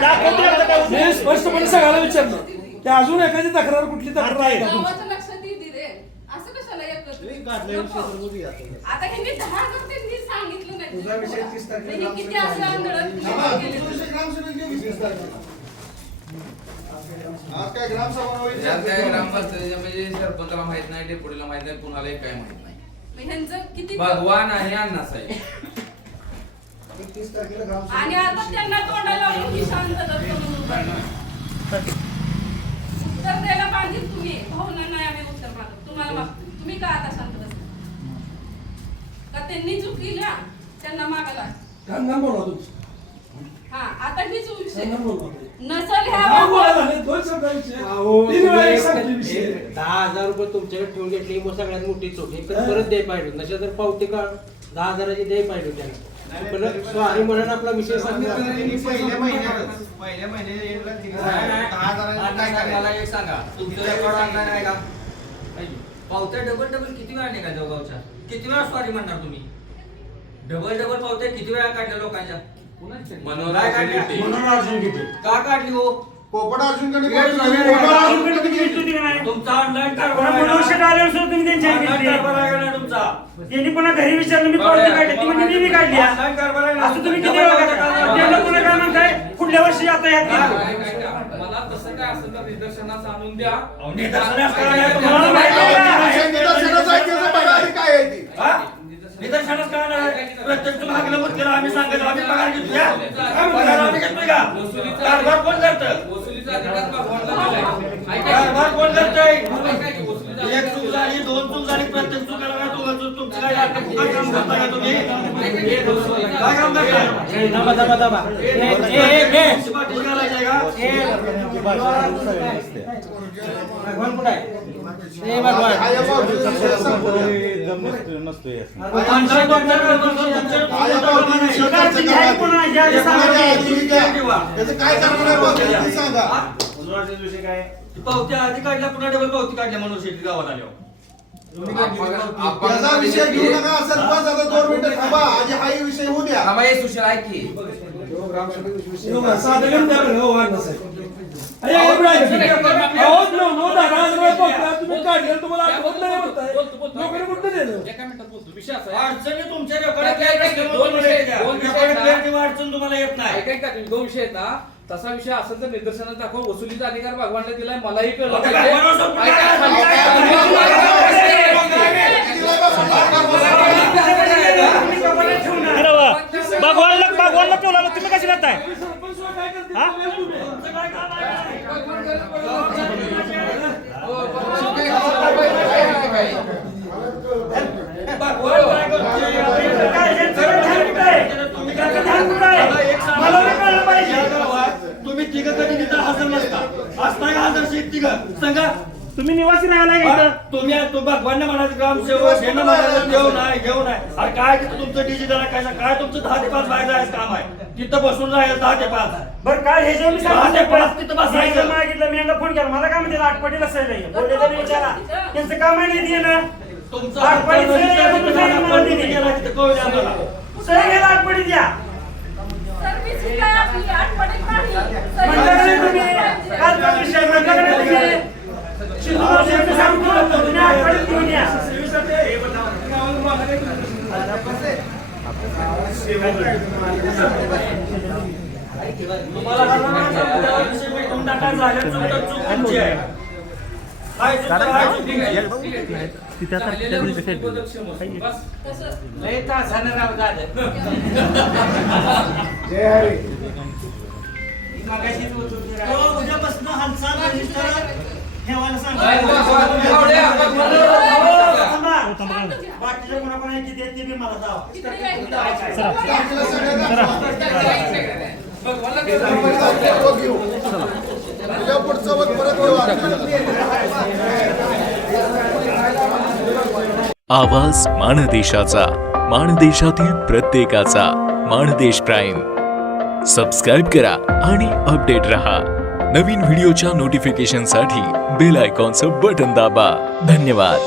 दाखव ते आता काय मी स्पष्टपणे सांगायला विचारलं की अजून एखादी तक्रार कुठली तक्रार आहे का तुमची? गावाच्या लक्षात येते रे. असं कशाला एकत्र? आता ह्यांनी 10,000 त्यांनी सांगितलं नाही. त्यांनी किती असं आंदोलन थांबा, केलं? तुमच्या ग्रामसेवक घे 20 तारखेला. आज काय ग्रामसभा होईल? यात काय ग्रामपंचायत म्हणजे सरपंचाला माहित नाही, डेप्युटीला माहित नाही, कुणालाही काय माहित नाही. मग ह्यांचं किती भगवान आणि अण्णासाहेब. 30 तारखेला ग्रामसभा. आणि आता त्यांना तोंडाला लावून की शांत करतो म्हणून करणार. उत्तर द्यायला बांधील तुम्ही. भावना नाही आम्ही उत्तर मागतो. तुम्हाला मागतो. तुम्ही का आता शांत बसता? का त्यांनी चुकील्या त्यांना मागायला? त्यांना बोलवा तुमचं. हा आता हीच विषय त्यांना बोलवा. नसेल ह्या हा गोळा बाबत. झाले, 2 शब्दांचे. 3 वेळा एक सांगतो विषय. 10,000 रुपये तुमच्याकडे ठेवून घेतली मग सगळ्यात मोठी चूक एक तर परत द्याय पाहिजे नसेल तर पावती का 10,000ची द्याय पाहिजे त्याला सॉरी म्हणून आपला विषय पहिल्या महिन्यात मला एक सांगा तुमचं रेकॉर्ड आणणार आहे का पावत्या डबल किती वेळा निघाल्या गावच्या किती वेळा सॉरी म्हणणार तुम्ही डबल पावत्या किती वेळा काढल्या लोकांच्या काय काढल्या? का काढली हो पोपट अर्जुनकडे तुमचा ऑनलाईन त्यांनी पुन्हा घरी विचारलं मी पावती काढली ती म्हणजे मी काढली असं तुम्ही किती वेळा करता? त्यांना पुन्हा काय म्हणताय पुढल्या वर्षी आता यात मला तसं काय असेल तर निदर्शनास आणून द्या. तुम्हाला माहिती आहे का? निदर्शनाचं ऐकायचं बघा आधी काय आहे ती. निदर्शनास काय नाही प्रत्यक्ष मागलं मग केलं आम्ही सांगायचं आम्ही पगार घेतोय का? पगार आम्ही घेतोय का? कारभार कोण करतं? वसुलीचा अधिकार भगवानला दिलाय. कारभार कोण करतंय? ऐका की वसुलीचा एक चूक झाली 2 चूक झाली प्रत्येक चुकाला काय तुमचं काय काम करता का तुम्ही काय काम करता पाठीशी घालायचंय का भगवान कुठं आहे आया पावती त्याचं काय करणार आहे पावती ते सांगा. पावत्या आधी काढल्या पुन्हा डबल पावती काढल्या म्हणून शेती गावात आल्यावर त्याचा विषय घेऊ नका सरपंच आता 2 मिनिटं थांबा आधी हाही विषय होऊ द्या. साधं घेऊन द्या बरं, हो, वाद नसेल. अरे, इब्राहिम, अहो, 9,000 रुपये पोहोचला, तुम्ही काढले, तुम्हाला आठवत नाही म्हणताय. लोकांनी कुठं दिलं? एका मिनिटात बोलतो. विषय असा आहे. अडचणी तुमच्या दोन रेकॉर्ड विषय आहेत. अडचण तुम्हाला येत नाही ऐका का तुम्ही 2 विषय आहेत ना तसा विषय असेल तर निदर्शनात दाखवा वसुलीचा अधिकार भगवानला दिलाय मलाही कळलं आता पाहिजे. भगवान असं कुठं ऐका, भगवानला ठेवला तुम्ही कशी लागताय? सरपंच काय करते? तुमचं काय काम आहे? तुम्ही तिघ कधी तिथं हजर नसता असताय हजर शेत तिघ सांगा तुम्ही निवासी राहायला तुम्ही भगवान म्हणायचं ग्रामसेवक हे म्हणायचं घेऊन आहे अरे काय तिथं तुमचं डिजिटल काय तुमचं 10 ते 5 बाहेर जायचं काम आहे तिथं बसून राहायचं 10 ते 5 बरं काय हे जे मी 10 ते 5 तिथं बसायचं मागितलं मी यांना फोन केला मला काय म्हणते आठपटीला सही बोलले तरी विचारा त्यांचं काम आहे नाही येणं तुमचं आठपटी सही आहे, तुम्ही सही मला दिली. तिथं कळू द्या आम्हाला. सही घ्यायला आठपटी द्या सर्व्हिस ही काय आपली आठवड्यात नाही. म्हणलं नाही तुम्ही कालचा विषय म्हणलं नाही तुम्ही शिंदू मावशीचं सांगतो तुम्ही आठपटीत घेऊन या तुम्हाला विषय भेटून टाकायचा आहे, चूक तुमची आहे. काय चूक आहे, काय चूक आहे. झालेल्या गोष्टीबद्दल क्षमस्व. बस. उद्यापासून हालचाल रजिस्टर ठेवायला सांगा. बाकीच्या कोणाकोणा किती आहेत ते बी मला जावा तिकडे या इकडं. आपल्याला सगळ्यांना घेऊ. उद्या पुढचं वत परत घेऊ आवाज माणदेशाचा माणदेशातील प्रत्येकाचा माणदेश प्राईम सबस्क्राईब करा आणि अपडेट रहा नवीन व्हिडिओच्या नोटिफिकेशनसाठी बेल आयकॉनचं बटन दाबा धन्यवाद.